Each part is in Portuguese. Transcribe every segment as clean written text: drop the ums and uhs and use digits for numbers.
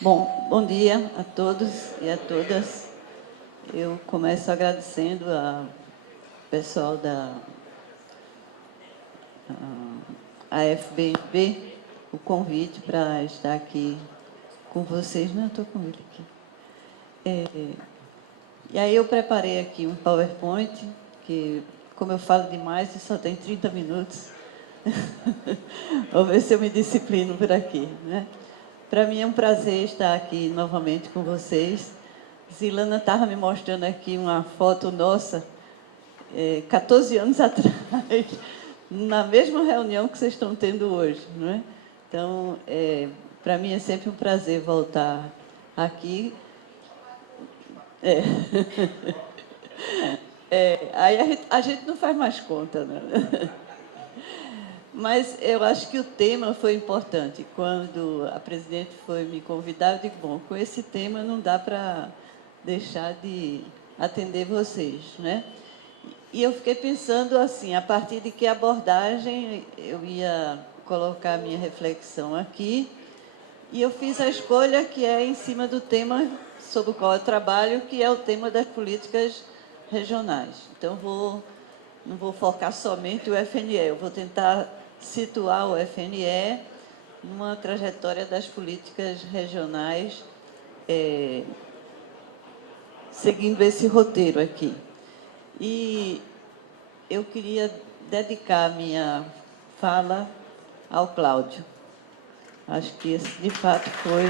Bom dia a todos e a todas. Eu começo agradecendo ao pessoal da AFBNB o convite para estar aqui com vocês. Não, eu estou com ele aqui. E aí eu preparei aqui um PowerPoint, que, como eu falo demais, só tem 30 minutos. Vou ver se eu me disciplino por aqui, né? Para mim é um prazer estar aqui novamente com vocês. Zilana estava me mostrando aqui uma foto nossa, 14 anos atrás, na mesma reunião que vocês estão tendo hoje, não é? Então, para mim é sempre um prazer voltar aqui. Aí a gente não faz mais conta, né? Mas eu acho que o tema foi importante. Quando a presidente foi me convidar, eu digo, bom, com esse tema não dá para deixar de atender vocês, né? E eu fiquei pensando assim, a partir de que abordagem eu ia colocar a minha reflexão aqui, e eu fiz a escolha que é em cima do tema sobre o qual eu trabalho, que é o tema das políticas regionais. Então, não vou focar somente o FNE, eu vou tentar situar o FNE numa trajetória das políticas regionais, seguindo esse roteiro aqui. E eu queria dedicar a minha fala ao Cláudio. Acho que esse, de fato, foi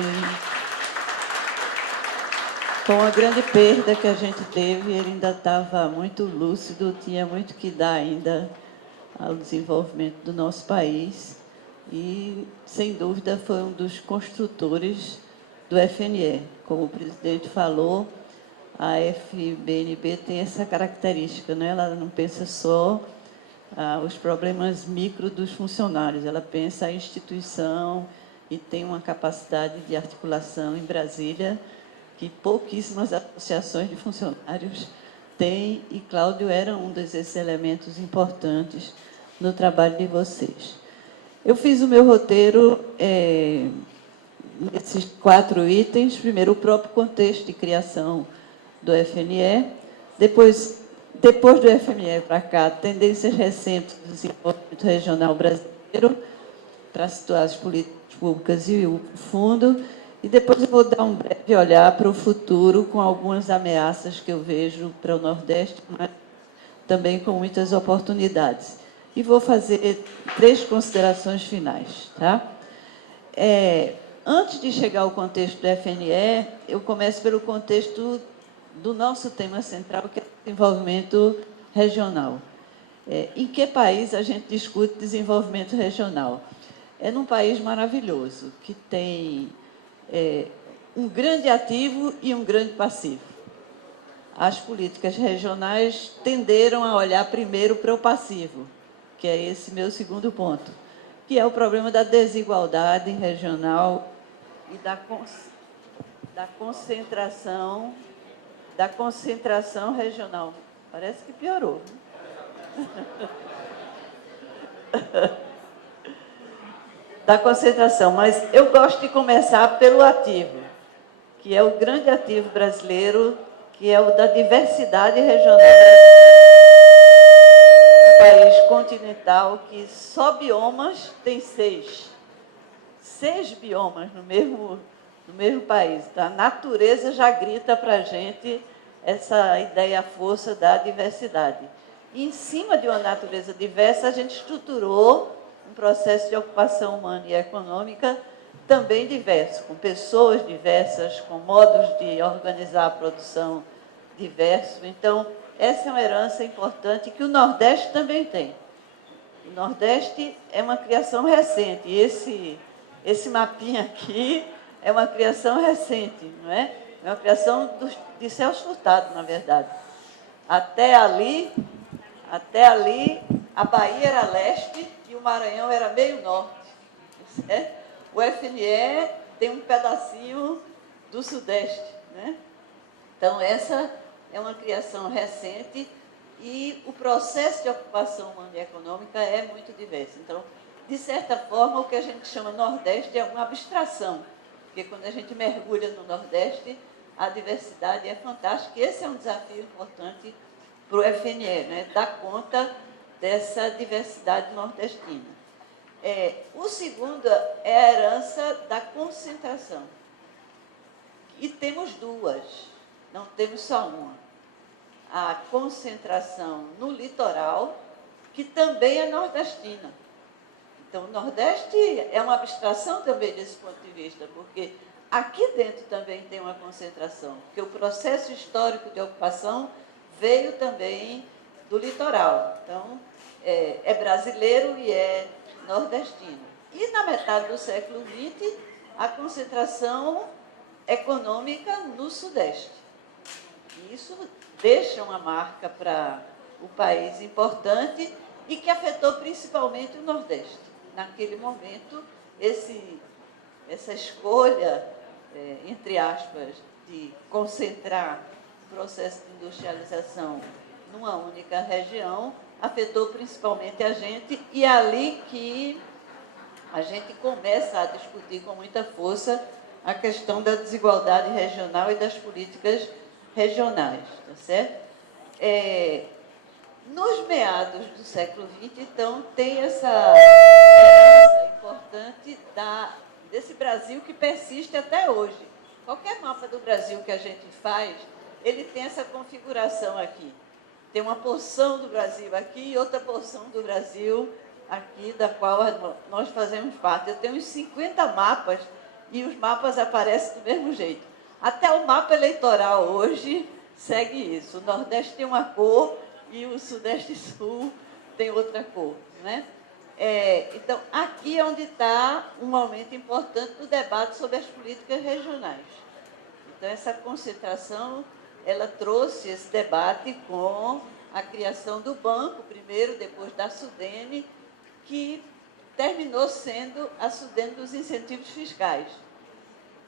uma grande perda que a gente teve. Ele ainda estava muito lúcido, tinha muito que dar ainda ao desenvolvimento do nosso país e, sem dúvida, foi um dos construtores do FNE. Como o presidente falou, a FBNB tem essa característica, né? Ela não pensa só os problemas micro dos funcionários, ela pensa a instituição e tem uma capacidade de articulação em Brasília que pouquíssimas associações de funcionários têm, e Cláudio era um desses elementos importantes no trabalho de vocês. Eu fiz o meu roteiro nesses 4 itens. Primeiro, o próprio contexto de criação do FNE. Depois do FNE para cá, tendências recentes do desenvolvimento regional brasileiro, para situar as políticas públicas e o fundo. E depois eu vou dar um breve olhar para o futuro, com algumas ameaças que eu vejo para o Nordeste, mas também com muitas oportunidades. E vou fazer 3 considerações finais, tá? Antes de chegar ao contexto do FNE, eu começo pelo contexto do nosso tema central, que é o desenvolvimento regional. Em que país a gente discute desenvolvimento regional? É num país maravilhoso, que tem um grande ativo e um grande passivo. As políticas regionais tenderam a olhar primeiro para o passivo, que é esse meu segundo ponto, que é o problema da desigualdade regional e da concentração regional. Parece que piorou. Da concentração, mas eu gosto de começar pelo ativo, que é o grande ativo brasileiro, que é o da diversidade regional brasileira. Um país continental que só biomas tem 6. 6 biomas no mesmo país. Então, a natureza já grita para a gente essa ideia, a força da diversidade. E, em cima de uma natureza diversa, a gente estruturou um processo de ocupação humana e econômica também diverso, com pessoas diversas, com modos de organizar a produção diversos. Então, essa é uma herança importante que o Nordeste também tem. O Nordeste é uma criação recente. Esse mapinha aqui é uma criação recente, não é? É uma criação de Celso Furtado, na verdade. Até ali, a Bahia era leste e o Maranhão era meio norte. O FNE tem um pedacinho do sudeste, né? Então, essa é uma criação recente e o processo de ocupação humana e econômica é muito diverso. Então, de certa forma, o que a gente chama Nordeste é uma abstração porque quando a gente mergulha no Nordeste, a diversidade é fantástica, e esse é um desafio importante para o FNE, né? Dar conta dessa diversidade nordestina. O segundo é a herança da concentração. E temos duas, não temos só uma. A concentração no litoral, que também é nordestina. Então, o Nordeste é uma abstração também desse ponto de vista, porque aqui dentro também tem uma concentração, porque o processo histórico de ocupação veio também do litoral. Então, é brasileiro e é nordestino. E na metade do século XX, a concentração econômica no Sudeste. E isso deixa uma marca para o país importante e que afetou principalmente o Nordeste. Naquele momento, essa escolha, entre aspas, de concentrar o processo de industrialização numa única região, afetou principalmente a gente, e é ali que a gente começa a discutir com muita força a questão da desigualdade regional e das políticas regionais, tá certo? Nos meados do século XX, então, tem essa herança importante desse Brasil que persiste até hoje. Qualquer mapa do Brasil que a gente faz, ele tem essa configuração aqui. Tem uma porção do Brasil aqui e outra porção do Brasil aqui, da qual nós fazemos parte. Eu tenho uns 50 mapas e os mapas aparecem do mesmo jeito. Até o mapa eleitoral hoje segue isso. O Nordeste tem uma cor e o Sudeste e Sul tem outra cor, né? Então, aqui é onde está um momento importante do debate sobre as políticas regionais. Então, essa concentração, ela trouxe esse debate com a criação do banco, primeiro, depois da Sudene, que terminou sendo a Sudene dos incentivos fiscais.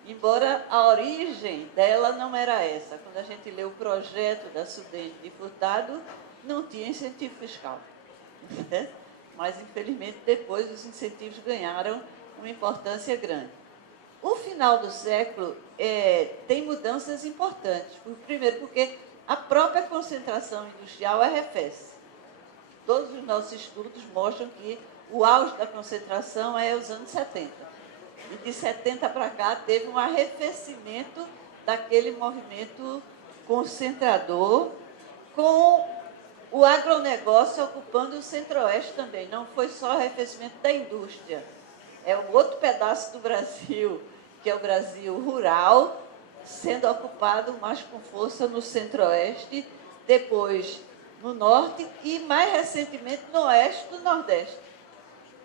Embora a origem dela não era essa. Quando a gente lê o projeto da Sudene de Furtado, não tinha incentivo fiscal. Né? Mas, infelizmente, depois os incentivos ganharam uma importância grande. O final do século tem mudanças importantes. Primeiro, porque a própria concentração industrial arrefece. Todos os nossos estudos mostram que o auge da concentração é os anos 70. E de 70 para cá teve um arrefecimento daquele movimento concentrador, com o agronegócio ocupando o centro-oeste também. Não foi só o arrefecimento da indústria. É um outro pedaço do Brasil, que é o Brasil rural, sendo ocupado mais com força no centro-oeste, depois no norte e, mais recentemente, no oeste do Nordeste.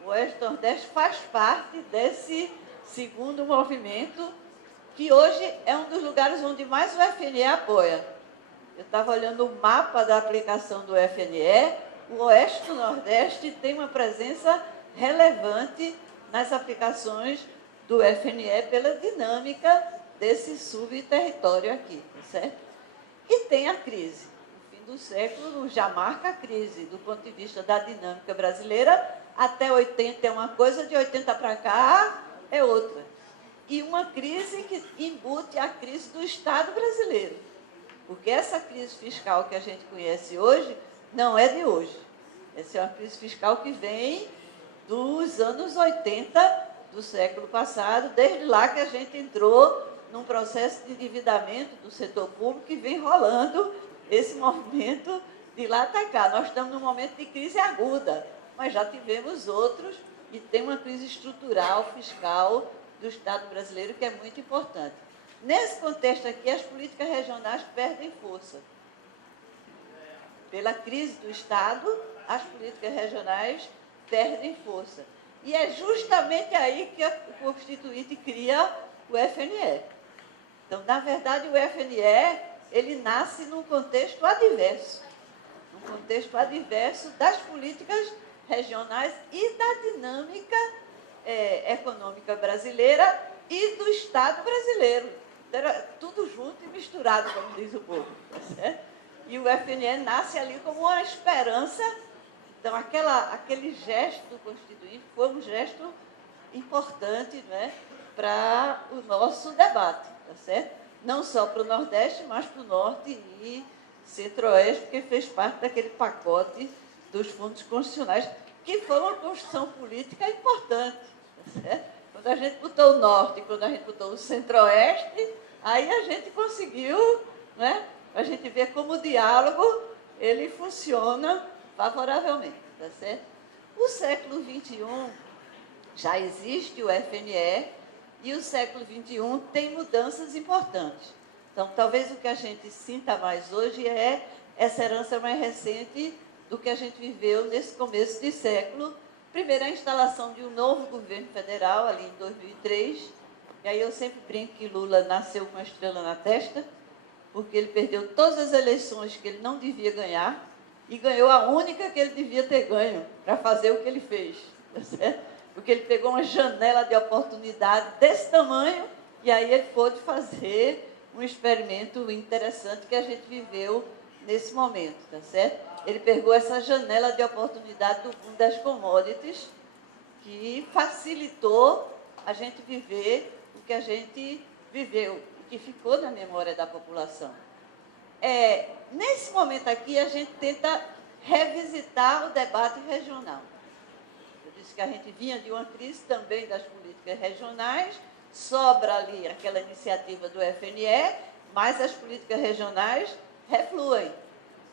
O oeste do Nordeste faz parte desse segundo movimento, que hoje é um dos lugares onde mais o FNE apoia. Eu estava olhando o mapa da aplicação do FNE, o oeste do Nordeste tem uma presença relevante nas aplicações do FNE pela dinâmica desse subterritório aqui, tá certo? E tem a crise. O fim do século já marca a crise, do ponto de vista da dinâmica brasileira. Até 80 é uma coisa, de 80 para cá é outra. E uma crise que embute a crise do Estado brasileiro. Porque essa crise fiscal que a gente conhece hoje não é de hoje. Essa é uma crise fiscal que vem dos anos 80 do século passado, desde lá que a gente entrou num processo de endividamento do setor público que vem rolando esse movimento de lá até cá. Nós estamos num momento de crise aguda, mas já tivemos outros e tem uma crise estrutural, fiscal do Estado brasileiro que é muito importante. Nesse contexto aqui, as políticas regionais perdem força. Pela crise do Estado, as políticas regionais perdem força. E é justamente aí que o Constituinte cria o FNE. Então, na verdade, o FNE, ele nasce num contexto adverso. Num contexto adverso das políticas regionais e da dinâmica econômica brasileira e do Estado brasileiro. Era tudo junto e misturado, como diz o povo. Tá certo? E o FNE nasce ali como uma esperança. Então, aquele gesto constituinte foi um gesto importante, não é? para o nosso debate, tá certo? Não só para o Nordeste, mas para o Norte e Centro-Oeste, porque fez parte daquele pacote dos fundos constitucionais, que foi uma construção política importante, tá certo? Quando a gente botou o Norte, quando a gente botou o Centro-Oeste, aí a gente conseguiu, né? A gente vê como o diálogo ele funciona favoravelmente, tá certo? O século XXI já existe o FNE e o século XXI tem mudanças importantes. Então, talvez o que a gente sinta mais hoje é essa herança mais recente do que a gente viveu nesse começo de século. Primeiro, a instalação de um novo governo federal, ali em 2003. E aí eu sempre brinco que Lula nasceu com uma estrela na testa, porque ele perdeu todas as eleições que ele não devia ganhar e ganhou a única que ele devia ter ganho para fazer o que ele fez, tá certo? Porque ele pegou uma janela de oportunidade desse tamanho e aí ele pôde fazer um experimento interessante que a gente viveu nesse momento, tá certo? Ele pegou essa janela de oportunidade do boom das commodities que facilitou a gente viver o que a gente viveu, o que ficou na memória da população. Nesse momento aqui, a gente tenta revisitar o debate regional. Eu disse que a gente vinha de uma crise também das políticas regionais, sobra ali aquela iniciativa do FNE, mas as políticas regionais refluem.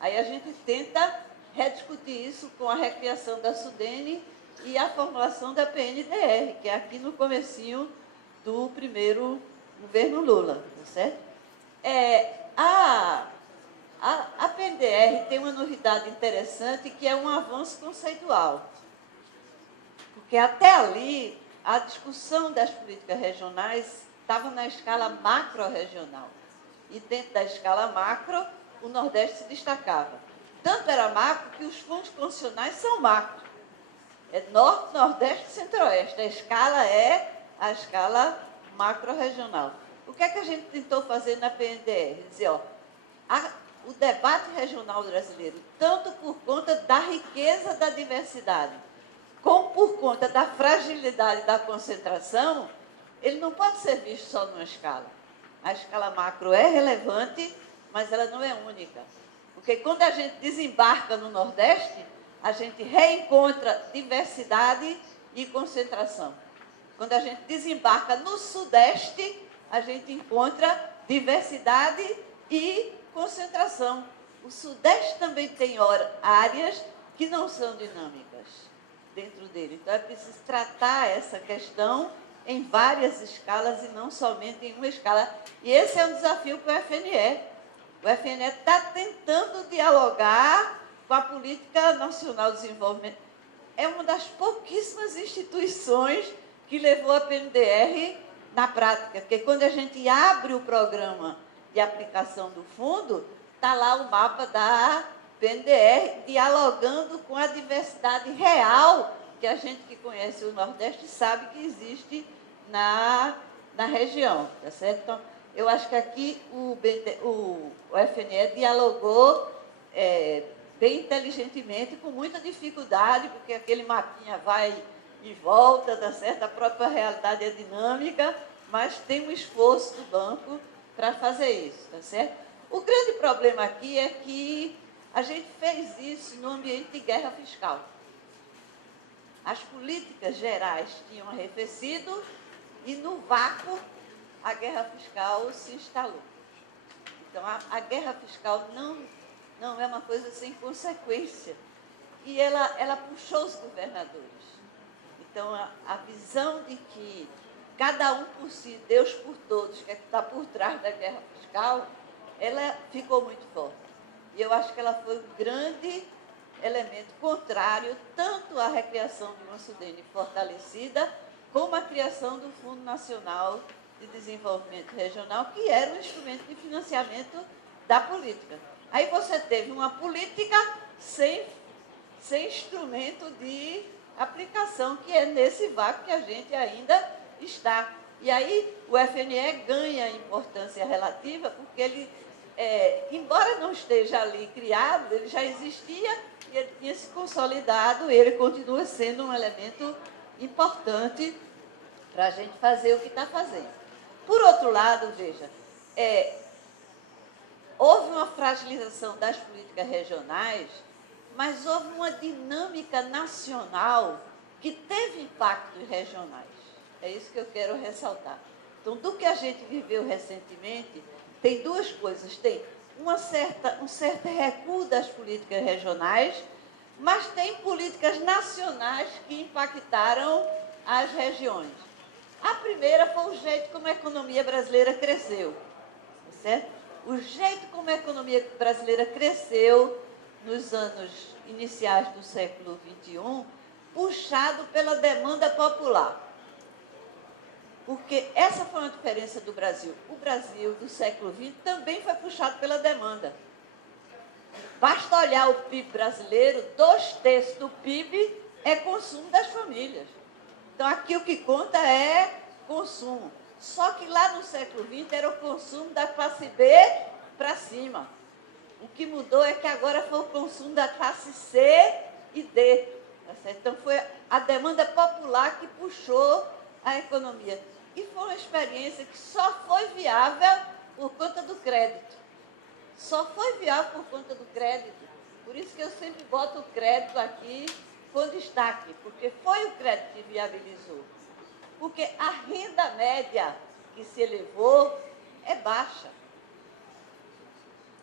Aí a gente tenta rediscutir isso com a recriação da SUDENE e a formulação da PNDR, que é aqui no comecinho do primeiro governo Lula, tá certo? A PNDR tem uma novidade interessante, que é um avanço conceitual. Porque até ali, a discussão das políticas regionais estava na escala macro-regional. E dentro da escala macro, o Nordeste se destacava. Tanto era macro que os fundos constitucionais são macro. É Norte, Nordeste e Centro-Oeste. A escala é a escala macro-regional. O que é que a gente tentou fazer na PNDR? Dizer, o debate regional brasileiro, tanto por conta da riqueza da diversidade, como por conta da fragilidade da concentração, ele não pode ser visto só numa escala. A escala macro é relevante, mas ela não é única. Porque quando a gente desembarca no Nordeste, a gente reencontra diversidade e concentração. Quando a gente desembarca no Sudeste, a gente encontra diversidade e concentração. O Sudeste também tem áreas que não são dinâmicas dentro dele. Então, é preciso tratar essa questão em várias escalas e não somente em uma escala. E esse é um desafio para o FNE. O FNE está tentando dialogar com a Política Nacional de Desenvolvimento. É uma das pouquíssimas instituições que levou a PNDR na prática, porque quando a gente abre o programa de aplicação do fundo, está lá o mapa da PNDR dialogando com a diversidade real que a gente que conhece o Nordeste sabe que existe na região, tá certo? Então, eu acho que aqui o FNE dialogou bem inteligentemente, com muita dificuldade, porque aquele mapinha vai e volta, tá certo? A própria realidade é dinâmica, mas tem um esforço do banco para fazer isso, tá certo? O grande problema aqui é que a gente fez isso no ambiente de guerra fiscal. As políticas gerais tinham arrefecido e, no vácuo, a guerra fiscal se instalou. Então, a guerra fiscal não é uma coisa sem consequência. E ela puxou os governadores. Então, a visão de que cada um por si, Deus por todos, que está por trás da guerra fiscal, ela ficou muito forte. E eu acho que ela foi um grande elemento contrário tanto à recriação de uma SUDENE fortalecida, como à criação do Fundo Nacional de Desenvolvimento Regional, que era um instrumento de financiamento da política. Aí você teve uma política sem instrumento de aplicação, que é nesse vácuo que a gente ainda está. E aí o FNE ganha importância relativa, porque ele, embora não esteja ali criado, ele já existia e ele tinha se consolidado, e ele continua sendo um elemento importante para a gente fazer o que está fazendo. Por outro lado, veja, houve uma fragilização das políticas regionais, mas houve uma dinâmica nacional que teve impactos regionais. É isso que eu quero ressaltar. Então, do que a gente viveu recentemente, tem duas coisas. Tem um certo recuo das políticas regionais, mas tem políticas nacionais que impactaram as regiões. A primeira foi o jeito como a economia brasileira cresceu, certo? O jeito como a economia brasileira cresceu nos anos iniciais do século XXI, puxado pela demanda popular. Porque essa foi uma diferença do Brasil. O Brasil do século XX também foi puxado pela demanda. Basta olhar o PIB brasileiro, 2/3 do PIB é consumo das famílias. Então, aqui o que conta é consumo. Só que lá no século XX era o consumo da classe B para cima. O que mudou é que agora foi o consumo da classe C e D. Tá certo? Então, foi a demanda popular que puxou a economia. E foi uma experiência que só foi viável por conta do crédito. Só foi viável por conta do crédito. Por isso que eu sempre boto o crédito aqui com destaque, porque foi o crédito que viabilizou. Porque a renda média que se elevou é baixa.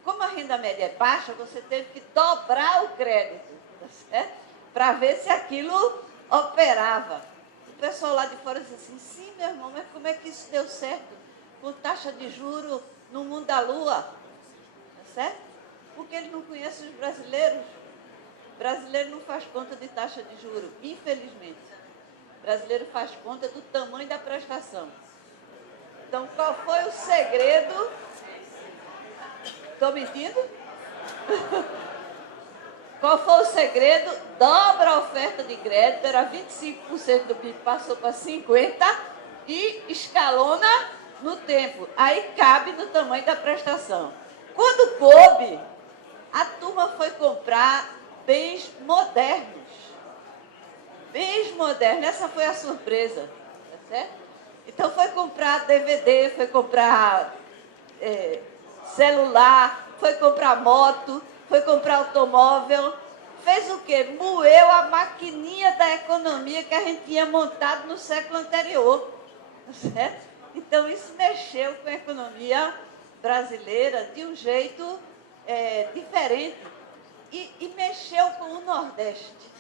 Como a renda média é baixa, você teve que dobrar o crédito, tá certo? Para ver se aquilo operava. O pessoal lá de fora diz assim, sim, meu irmão, mas como é que isso deu certo? Com taxa de juros no mundo da lua, tá certo? Porque ele não conhece os brasileiros. O brasileiro não faz conta de taxa de juros, infelizmente. O brasileiro faz conta do tamanho da prestação. Então, qual foi o segredo? Estou mentindo? Qual foi o segredo? Dobra a oferta de crédito, era 25% do PIB, passou para 50% e escalona no tempo. Aí cabe no tamanho da prestação. Quando coube, a turma foi comprar bens modernos. Bens modernos, essa foi a surpresa, tá certo? Então foi comprar DVD, foi comprar celular, foi comprar moto, foi comprar automóvel. Fez o quê? Moeu a maquininha da economia que a gente tinha montado no século anterior, tá certo? Então isso mexeu com a economia brasileira de um jeito diferente e mexeu com o Nordeste.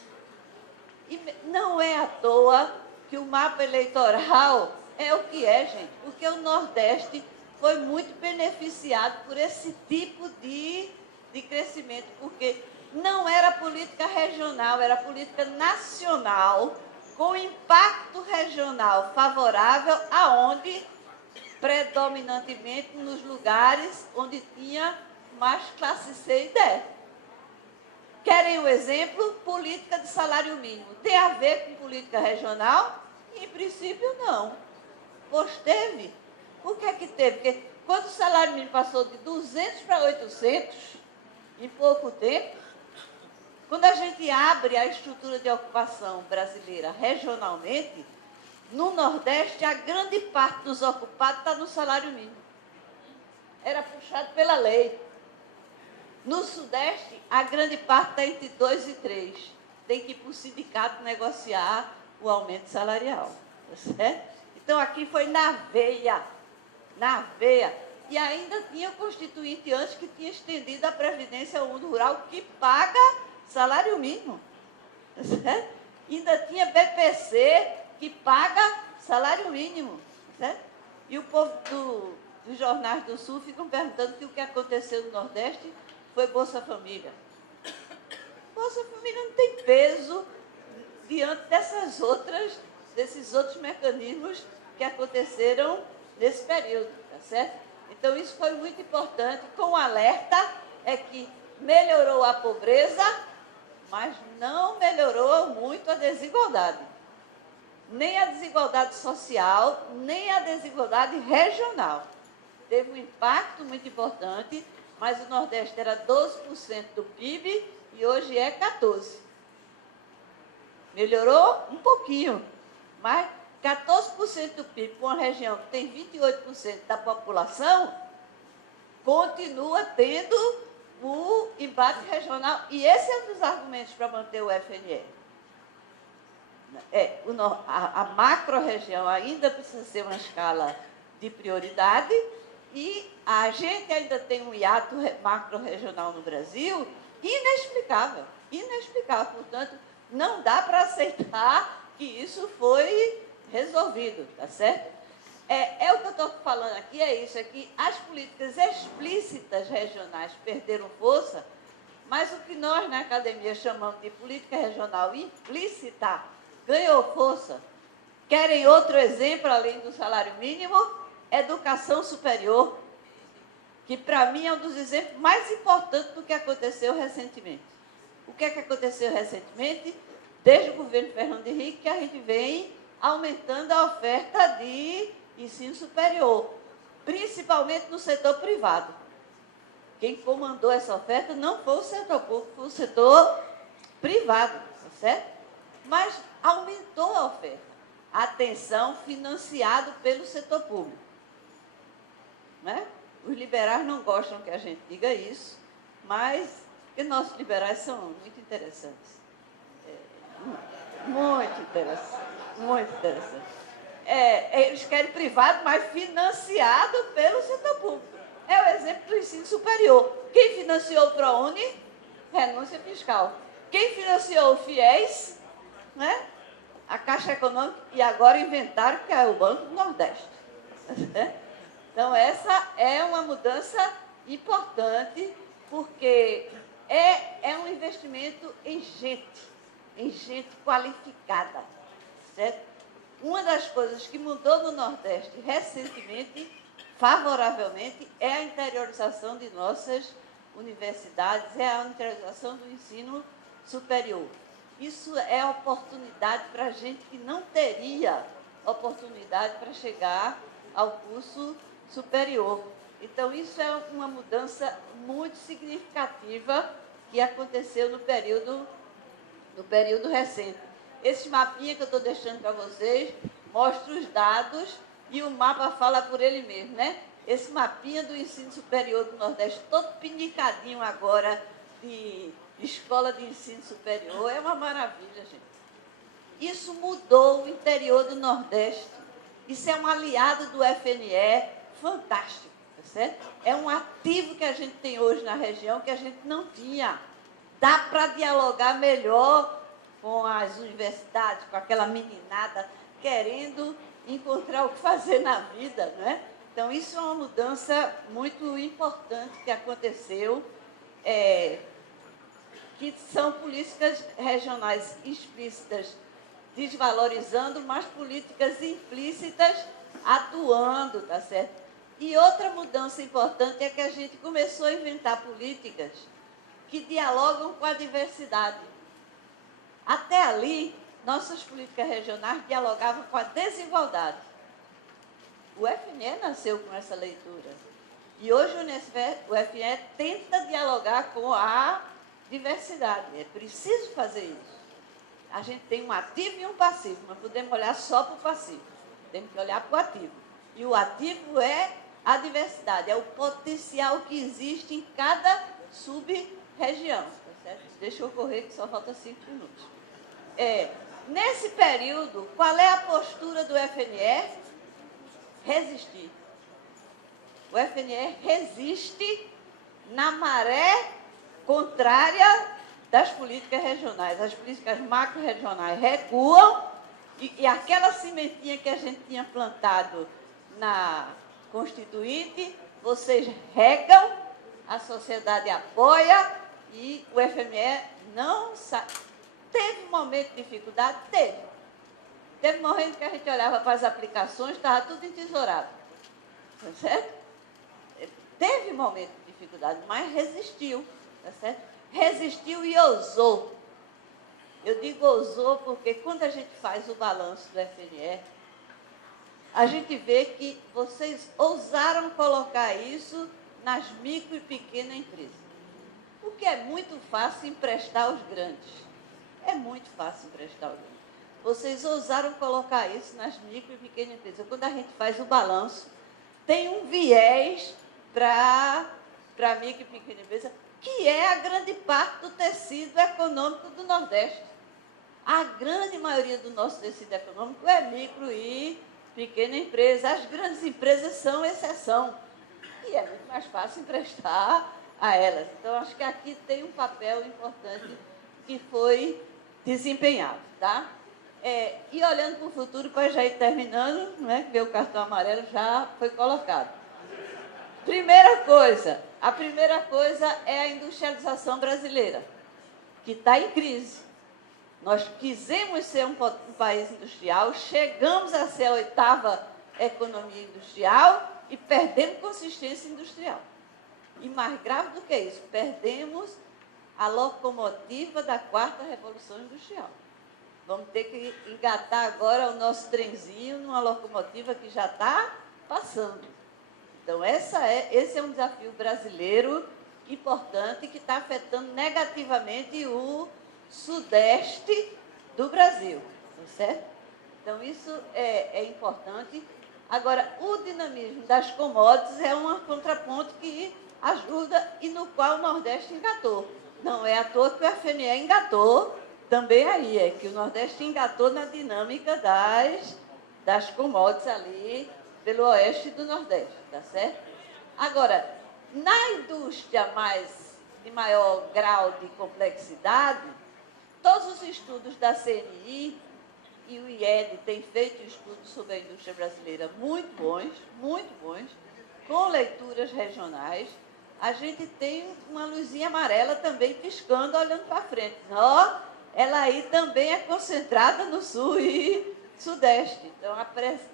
E não é à toa que o mapa eleitoral é o que é, gente, porque o Nordeste foi muito beneficiado por esse tipo de crescimento, porque não era política regional, era política nacional, com impacto regional favorável, aonde predominantemente nos lugares onde tinha mais classe C e D. Querem um exemplo? Política de salário mínimo. Tem a ver com política regional? Em princípio, não. Pois teve. Por que é que teve? Porque quando o salário mínimo passou de 200 para 800, em pouco tempo, quando a gente abre a estrutura de ocupação brasileira regionalmente, no Nordeste, a grande parte dos ocupados está no salário mínimo. Era puxado pela lei. No Sudeste, a grande parte está entre 2 e 3. Tem que ir para o sindicato negociar o aumento salarial. Tá certo? Então, aqui foi na veia. Na veia. E ainda tinha o Constituinte antes que tinha estendido a Previdência ao mundo rural, que paga salário mínimo. Tá certo? Ainda tinha BPC, que paga salário mínimo. Tá certo? E o povo dos jornais do Sul ficam perguntando que o que aconteceu no Nordeste foi Bolsa Família. Bolsa Família não tem peso diante desses outros mecanismos que aconteceram nesse período, tá certo? Então, isso foi muito importante. Com o alerta é que melhorou a pobreza, mas não melhorou muito a desigualdade. Nem a desigualdade social, nem a desigualdade regional. Teve um impacto muito importante, mas o Nordeste era 12% do PIB e hoje é 14%. Melhorou um pouquinho, mas 14% do PIB para uma região que tem 28% da população, continua tendo o embate regional. E esse é um dos argumentos para manter o FNE. A macro-região ainda precisa ser uma escala de prioridade e a gente ainda tem um hiato macro-regional no Brasil inexplicável. Inexplicável. Portanto, não dá para aceitar que isso foi resolvido, tá certo? O que eu estou falando aqui, é isso, é que as políticas explícitas regionais perderam força, mas o que nós na academia chamamos de política regional implícita ganhou força. Querem outro exemplo, além do salário mínimo? Educação superior, que para mim é um dos exemplos mais importantes do que aconteceu recentemente. O que é que aconteceu recentemente? Desde o governo Fernando Henrique, que a gente vem aumentando a oferta de ensino superior, principalmente no setor privado. Quem comandou essa oferta não foi o setor público, foi o setor privado, tá certo? Mas aumentou a oferta. Atenção, financiado pelo setor público. Né? Os liberais não gostam que a gente diga isso, mas porque nossos liberais são muito interessantes. Muito interessante, muito interessante. Eles querem privado, mas financiado pelo setor público. É o exemplo do ensino superior. Quem financiou o ProUni? Renúncia fiscal. Quem financiou o FIES? Né? A Caixa Econômica, e agora inventaram que é o Banco do Nordeste. Então, essa é uma mudança importante, porque é um investimento em gente qualificada, certo? Uma das coisas que mudou no Nordeste recentemente, favoravelmente, é a interiorização de nossas universidades, é a interiorização do ensino superior. Isso é oportunidade para gente que não teria oportunidade para chegar ao curso superior. Então, isso é uma mudança muito significativa que aconteceu no período recente. Esse mapinha que eu estou deixando para vocês mostra os dados e o mapa fala por ele mesmo, né? Esse mapinha do ensino superior do Nordeste, todo pinicadinho agora de escola de ensino superior, é uma maravilha, gente. Isso mudou o interior do Nordeste. Isso é um aliado do FNE fantástico, tá certo? É um ativo que a gente tem hoje na região que a gente não tinha. Dá para dialogar melhor com as universidades, com aquela meninada querendo encontrar o que fazer na vida, né? Então, isso é uma mudança muito importante que aconteceu, que são políticas regionais explícitas desvalorizando, mas políticas implícitas atuando, tá certo? E outra mudança importante é que a gente começou a inventar políticas que dialogam com a diversidade. Até ali, nossas políticas regionais dialogavam com a desigualdade. O FNE nasceu com essa leitura. E hoje o FNE tenta dialogar com a diversidade. É preciso fazer isso. A gente tem um ativo e um passivo, mas podemos olhar só para o passivo. Temos que olhar para o ativo. E o ativo é a diversidade, é o potencial que existe em cada sub-região. Tá certo? Deixa eu correr, que só falta 5 minutos. Nesse período, qual é a postura do FNE? Resistir. O FNE resiste na maré contrária das políticas regionais. As políticas macro-regionais recuam e aquela sementinha que a gente tinha plantado na Constituinte, vocês regam, a sociedade apoia e o FNE não sabe. Teve um momento de dificuldade? Teve. Teve um momento que a gente olhava para as aplicações, estava tudo entesourado. Tá certo? Teve um momento de dificuldade, mas resistiu. Tá certo? Resistiu e ousou. Eu digo ousou porque quando a gente faz o balanço do FNE, a gente vê que vocês ousaram colocar isso nas micro e pequenas empresas. Porque é muito fácil emprestar aos grandes. É muito fácil emprestar aos grandes. vocês ousaram colocar isso nas micro e pequenas empresas. Quando a gente faz o balanço, tem um viés para micro e pequena empresa, que é a grande parte do tecido econômico do Nordeste. A grande maioria do nosso tecido econômico é micro e pequena empresa. As grandes empresas são exceção. E é muito mais fácil emprestar a elas. Então, acho que aqui tem um papel importante que foi desempenhado, tá? E olhando para o futuro, para já ir terminando, né, ver o cartão amarelo já foi colocado. A primeira coisa é a industrialização brasileira, que está em crise. Nós quisemos ser um país industrial, chegamos a ser a 8ª economia industrial e perdemos consistência industrial. E mais grave do que isso, perdemos a locomotiva da 4ª Revolução Industrial. Vamos ter que engatar agora o nosso trenzinho numa locomotiva que já está passando. Então, esse é um desafio brasileiro importante que está afetando negativamente o sudeste do Brasil, tá certo? Então, isso é importante. Agora, o dinamismo das commodities é uma contraponto que ajuda e no qual o Nordeste engatou. Não é à toa que o FNE engatou também aí, é que o Nordeste engatou na dinâmica das commodities ali pelo oeste do Nordeste, tá certo? Agora, na indústria de maior grau de complexidade, todos os estudos da CNI e o IED têm feito estudos sobre a indústria brasileira muito bons, com leituras regionais. A gente tem uma luzinha amarela também piscando, olhando para frente. Ó, ela aí também é concentrada no sul e sudeste. Então,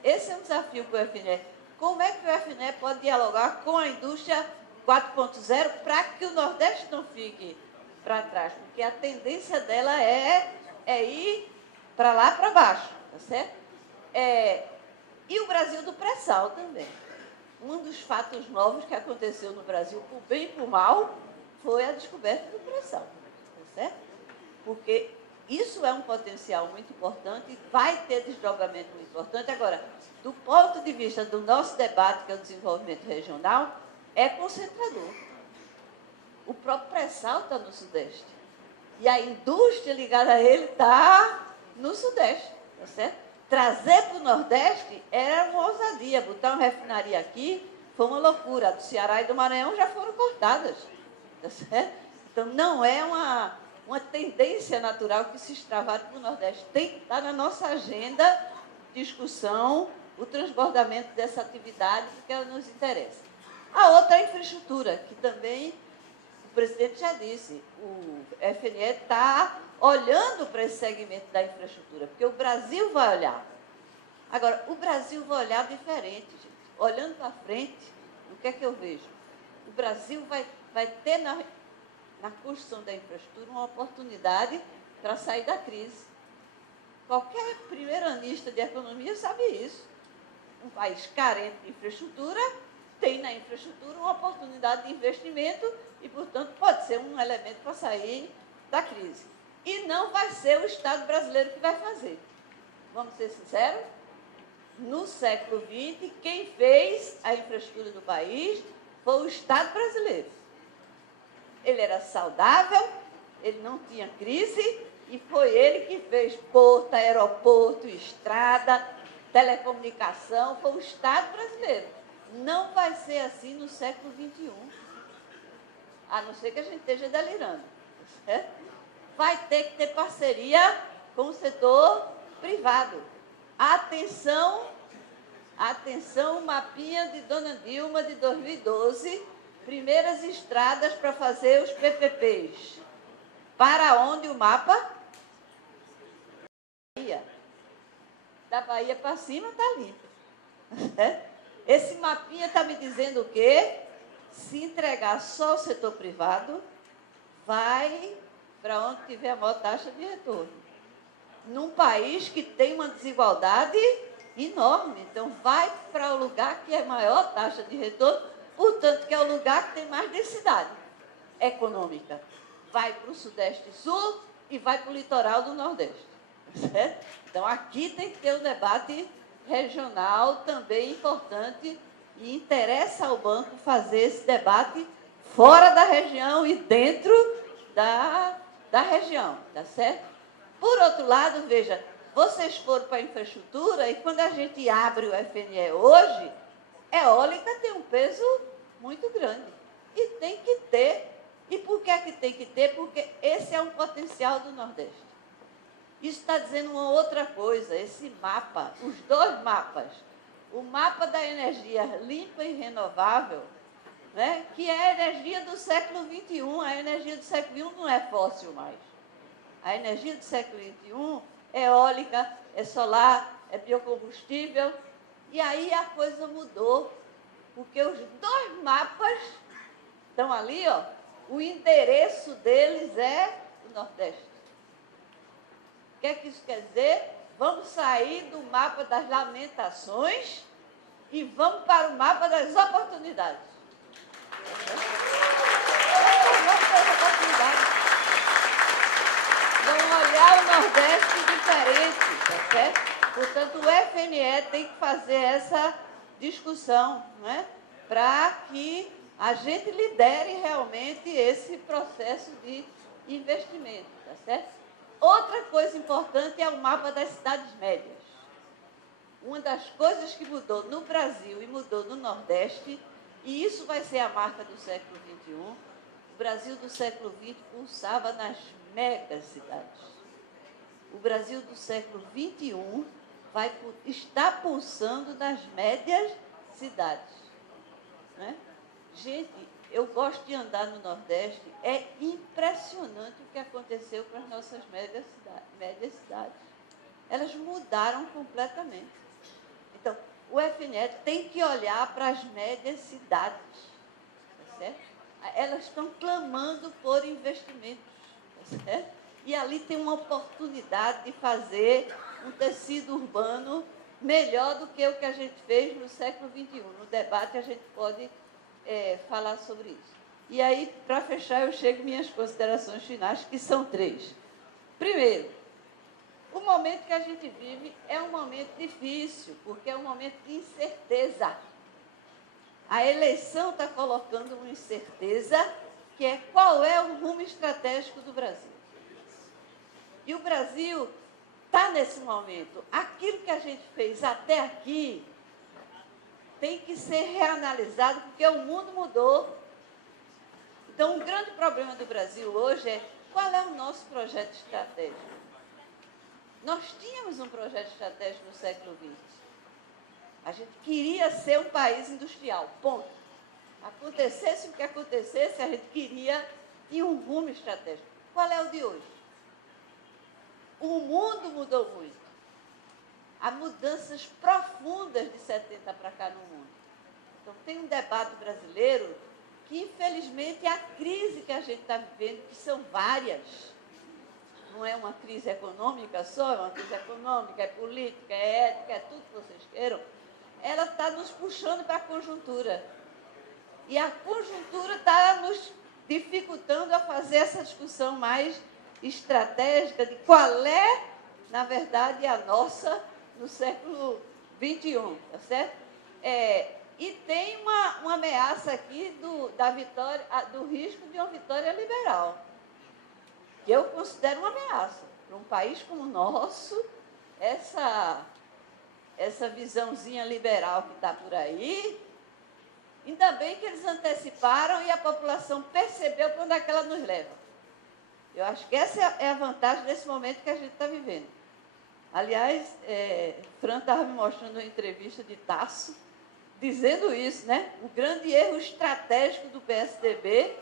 esse é um desafio para o FNE. Como é que o FNE pode dialogar com a indústria 4.0 para que o Nordeste não fique para trás? Porque a tendência dela é ir para lá, para baixo, tá certo? E o Brasil do pré-sal também. Um dos fatos novos que aconteceu no Brasil, por bem e por mal, foi a descoberta do pré-sal, tá certo? Porque isso é um potencial muito importante, vai ter desdobramento muito importante. Agora, do ponto de vista do nosso debate, que é o desenvolvimento regional, é concentrador. O próprio pré-sal está no Sudeste. E a indústria ligada a ele está no Sudeste, tá certo? Trazer para o Nordeste era uma ousadia. Botar uma refinaria aqui foi uma loucura. A do Ceará e do Maranhão já foram cortadas, tá certo? Então, não é uma tendência natural que se extravase para o Nordeste. Tem que estar na nossa agenda discussão o transbordamento dessa atividade, porque ela nos interessa. A outra é a infraestrutura, que também o presidente já disse, o FNE está olhando para esse segmento da infraestrutura, porque o Brasil vai olhar. Agora, o Brasil vai olhar diferente, gente. Olhando para frente, o que é que eu vejo? O Brasil vai ter na construção da infraestrutura uma oportunidade para sair da crise. Qualquer primeiranista de economia sabe isso. Um país carente de infraestrutura tem na infraestrutura uma oportunidade de investimento e, portanto, pode ser um elemento para sair da crise. E não vai ser o Estado brasileiro que vai fazer. Vamos ser sinceros? No século XX, quem fez a infraestrutura do país foi o Estado brasileiro. Ele era saudável, ele não tinha crise, e foi ele que fez porto, aeroporto, estrada, telecomunicação, foi o Estado brasileiro. Não vai ser assim no século XXI, a não ser que a gente esteja delirando. Certo? Vai ter que ter parceria com o setor privado. Atenção, mapinha de Dona Dilma de 2012, primeiras estradas para fazer os PPPs. Para onde o mapa? Da Bahia para cima está ali. Esse mapinha está me dizendo o quê? Se entregar só ao setor privado, vai para onde tiver a maior taxa de retorno. Num país que tem uma desigualdade enorme. Então, vai para o lugar que é maior taxa de retorno, portanto, que é o lugar que tem mais densidade econômica. Vai para o Sudeste e Sul e vai para o litoral do Nordeste. certo? Então, aqui tem que ter um debate regional também importante e interessa ao banco fazer esse debate fora da região e dentro da região, tá certo? Por outro lado, veja, vocês foram para a infraestrutura e quando a gente abre o FNE hoje, eólica tem um peso muito grande. E tem que ter. E por que é que tem que ter? Porque esse é um potencial do Nordeste. Isso está dizendo uma outra coisa, esse mapa, os dois mapas. O mapa da energia limpa e renovável, né, que é a energia do século XXI. A energia do século XXI não é fóssil mais. A energia do século XXI é eólica, é solar, é biocombustível. E aí a coisa mudou, porque os dois mapas estão ali, ó, o endereço deles é o Nordeste. O que é que isso quer dizer? Vamos sair do mapa das lamentações e vamos para o mapa das oportunidades. Vamos para as oportunidades. Vamos olhar o Nordeste diferente, tá certo? Portanto, o FNE tem que fazer essa discussão, né, para que a gente lidere realmente esse processo de investimento, tá certo? Outra coisa importante é o mapa das cidades médias. Uma das coisas que mudou no Brasil e mudou no Nordeste, e isso vai ser a marca do século XXI, o Brasil do século XX pulsava nas megacidades. O Brasil do século XXI está pulsando nas médias cidades. Né? Gente, eu gosto de andar no Nordeste, é impressionante o que aconteceu com as nossas médias cidades. Elas mudaram completamente. Então, o FNE tem que olhar para as médias cidades, tá certo? Elas estão clamando por investimentos, tá certo? E ali tem uma oportunidade de fazer um tecido urbano melhor do que o que a gente fez no século XXI. No debate a gente pode falar sobre isso. E aí, para fechar, eu chego às minhas considerações finais, que são 3. Primeiro, o momento que a gente vive é um momento difícil, porque é um momento de incerteza. A eleição está colocando uma incerteza, que é qual é o rumo estratégico do Brasil. E o Brasil está nesse momento. Aquilo que a gente fez até aqui tem que ser reanalisado, porque o mundo mudou. Então, o grande problema do Brasil hoje é qual é o nosso projeto estratégico. Nós tínhamos um projeto estratégico no século XX. A gente queria ser um país industrial, ponto. Acontecesse o que acontecesse, a gente queria ter um rumo estratégico. Qual é o de hoje? O mundo mudou muito. Há mudanças profundas de 70 para cá no mundo. Então, tem um debate brasileiro que, infelizmente, é a crise que a gente está vivendo, que são várias. Não é uma crise econômica só, é uma crise econômica, é política, é ética, é tudo que vocês queiram. Ela está nos puxando para a conjuntura. E a conjuntura está nos dificultando a fazer essa discussão mais estratégica de qual é, na verdade, a nossa no século XXI, tá certo? E tem uma ameaça aqui do risco de uma vitória liberal, que eu considero uma ameaça. Para um país como o nosso, essa visãozinha liberal que está por aí, ainda bem que eles anteciparam e a população percebeu para onde é que ela nos leva. Eu acho que essa é a vantagem desse momento que a gente está vivendo. Aliás, Fran estava me mostrando uma entrevista de Tasso, dizendo isso, né? O grande erro estratégico do PSDB,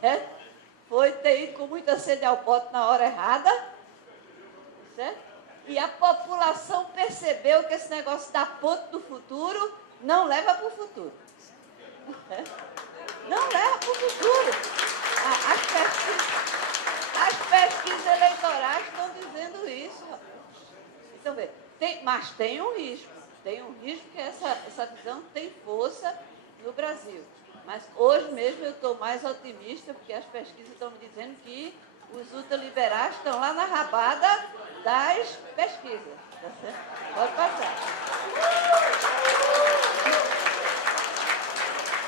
certo? Foi ter ido com muita sede ao pote na hora errada, certo? E a população percebeu que esse negócio da ponte do futuro não leva para o futuro. Não leva para o futuro. As pesquisas eleitorais estão dizendo isso. Então, mas tem um risco. Tem um risco que essa visão tem força no Brasil. Mas hoje mesmo eu estou mais otimista, porque as pesquisas estão me dizendo que Os ultraliberais estão lá na rabada das pesquisas. Tá certo? Pode passar.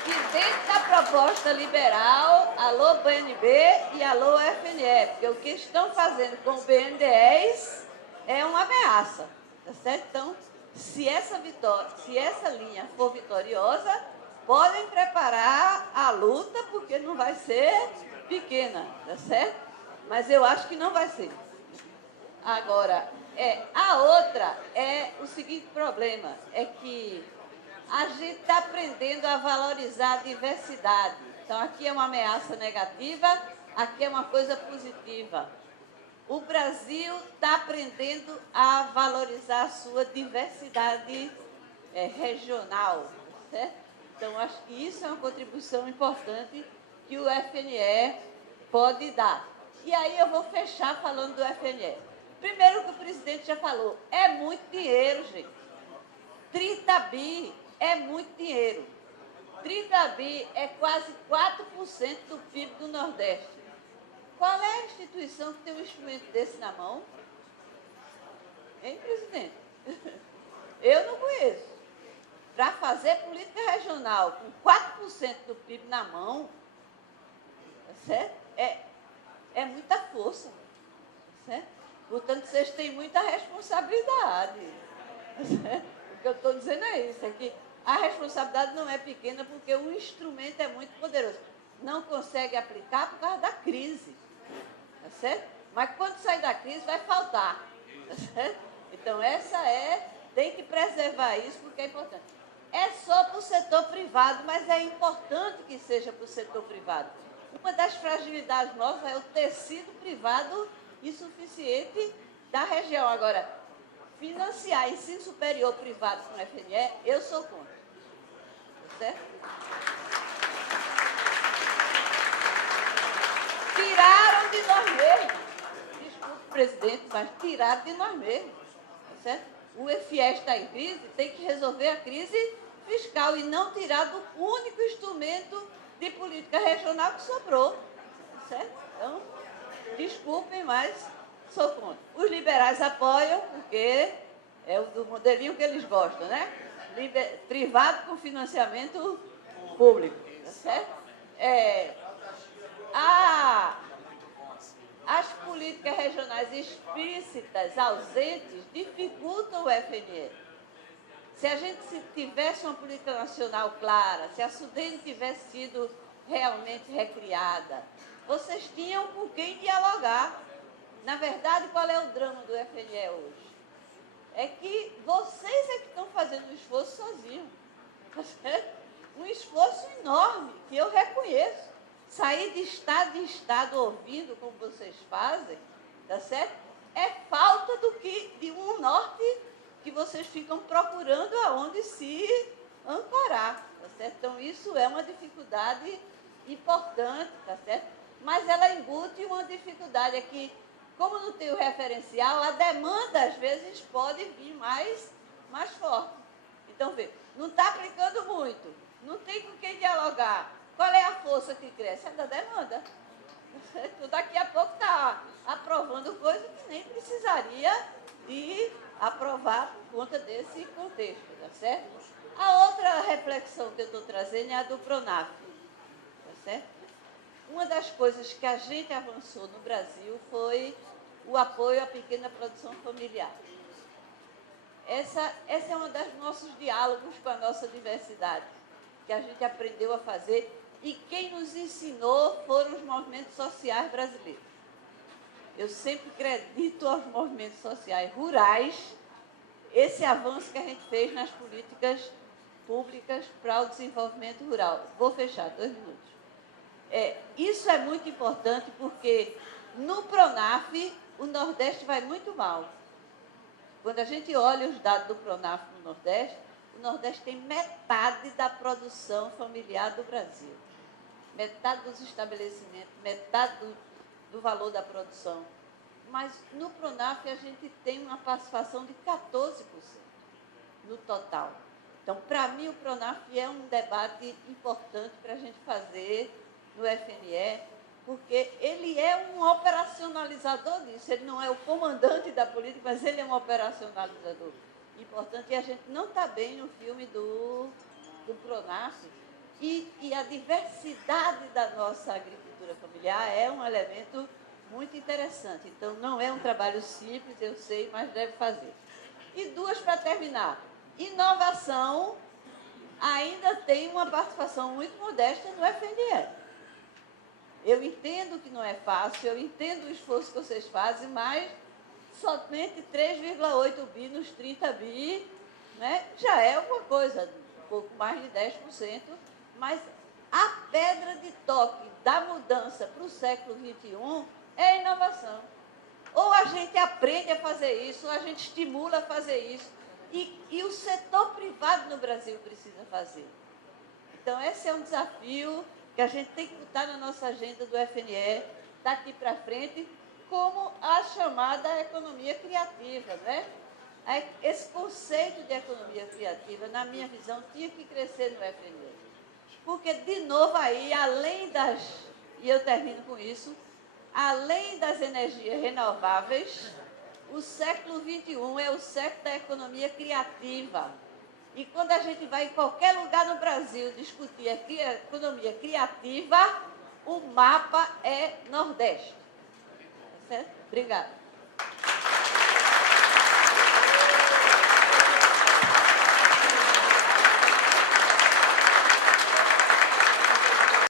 E dentro da proposta liberal, alô BNB e alô FNE, porque o que estão fazendo com o BNDES é uma ameaça. Tá certo? Então, se essa linha for vitoriosa, podem preparar a luta, porque não vai ser pequena, tá certo? Mas eu acho que não vai ser. Agora, a outra é o seguinte problema, é que a gente está aprendendo a valorizar a diversidade. Então, aqui é uma ameaça negativa, aqui é uma coisa positiva. O Brasil está aprendendo a valorizar a sua diversidade regional, certo? Então, acho que isso é uma contribuição importante que o FNE pode dar. E aí eu vou fechar falando do FNE. Primeiro que o presidente já falou, é muito dinheiro, gente. 30 bi é muito dinheiro. 30 bi é quase 4% do PIB do Nordeste. Qual é a instituição que tem um instrumento desse na mão? Hein, presidente? Eu não conheço. Para fazer política regional com 4% do PIB na mão, tá certo? É muita força. Tá certo? Portanto, vocês têm muita responsabilidade. Tá certo? O que eu estou dizendo é isso, é que a responsabilidade não é pequena porque o instrumento é muito poderoso. Não consegue aplicar por causa da crise. Tá certo? Mas quando sair da crise vai faltar. Tá certo? Então tem que preservar isso porque é importante. É só para o setor privado, mas é importante que seja para o setor privado. Uma das fragilidades nossas é o tecido privado insuficiente da região. Agora, financiar ensino superior privado com FNE, eu sou contra. Tá certo? Tiraram de nós mesmos. Desculpe, presidente, mas tiraram de nós mesmos. Tá certo? O FIES está em crise, tem que resolver a crise fiscal e não tirar do único instrumento de política regional que sobrou. Tá certo? Então, desculpem, mas sou contra. Os liberais apoiam, porque é o do modelinho que eles gostam, né? Privado com financiamento público. Tá certo? As políticas regionais explícitas, ausentes, dificultam o FNE. Se a gente tivesse uma política nacional clara, se a Sudene tivesse sido realmente recriada, vocês tinham com quem dialogar. Na verdade, qual é o drama do FNE hoje? É que vocês é que estão fazendo um esforço sozinhos. Tá certo? Um esforço enorme, que eu reconheço. Sair de estado em estado ouvindo como vocês fazem, tá certo? É falta de um norte que vocês ficam procurando aonde se ancorar, tá certo? Então, isso é uma dificuldade importante, tá certo? Mas ela embute uma dificuldade aqui, como não tem o referencial, a demanda, às vezes, pode vir mais forte. Então, vê, não está aplicando muito, não tem com quem dialogar. Qual é a força que cresce? É da demanda. Então, daqui a pouco está aprovando coisa que nem precisaria de aprovar por conta desse contexto, tá certo? A outra reflexão que eu estou trazendo é a do PRONAF, tá certo? Uma das coisas que a gente avançou no Brasil foi o apoio à pequena produção familiar. Essa é uma dos nossos diálogos com a nossa diversidade, que a gente aprendeu a fazer, e quem nos ensinou foram os movimentos sociais brasileiros. Eu sempre acredito aos movimentos sociais rurais, esse avanço que a gente fez nas políticas públicas para o desenvolvimento rural. Vou fechar, 2 minutos. Isso é muito importante porque no PRONAF o Nordeste vai muito mal. Quando a gente olha os dados do PRONAF no Nordeste, o Nordeste tem metade da produção familiar do Brasil. Metade dos estabelecimentos, metade do valor da produção. Mas no PRONAF a gente tem uma participação de 14% no total. Então, para mim, o PRONAF é um debate importante para a gente fazer no FNE, porque ele é um operacionalizador disso. Ele não é o comandante da política, mas ele é um operacionalizador. Importante, e a gente não está bem no filme do Pronaf, e a diversidade da nossa agricultura familiar é um elemento muito interessante. Então, não é um trabalho simples, eu sei, mas deve fazer. E duas para terminar. Inovação ainda tem uma participação muito modesta no FNDE. Eu entendo que não é fácil, eu entendo o esforço que vocês fazem, mas somente 3,8 bi nos 30 bi, né, já é alguma coisa, um pouco mais de 10%, mas a pedra de toque da mudança para o século XXI é a inovação. Ou a gente aprende a fazer isso, ou a gente estimula a fazer isso, e o setor privado no Brasil precisa fazer. Então, esse é um desafio que a gente tem que botar na nossa agenda do FNE, daqui para frente, como a chamada economia criativa, né? Esse conceito de economia criativa, na minha visão, tinha que crescer no FNE. Porque, de novo, aí, além das... E eu termino com isso. Além das energias renováveis, o século XXI é o século da economia criativa. E quando a gente vai em qualquer lugar no Brasil discutir a economia criativa, o mapa é Nordeste. Tá certo? Obrigada.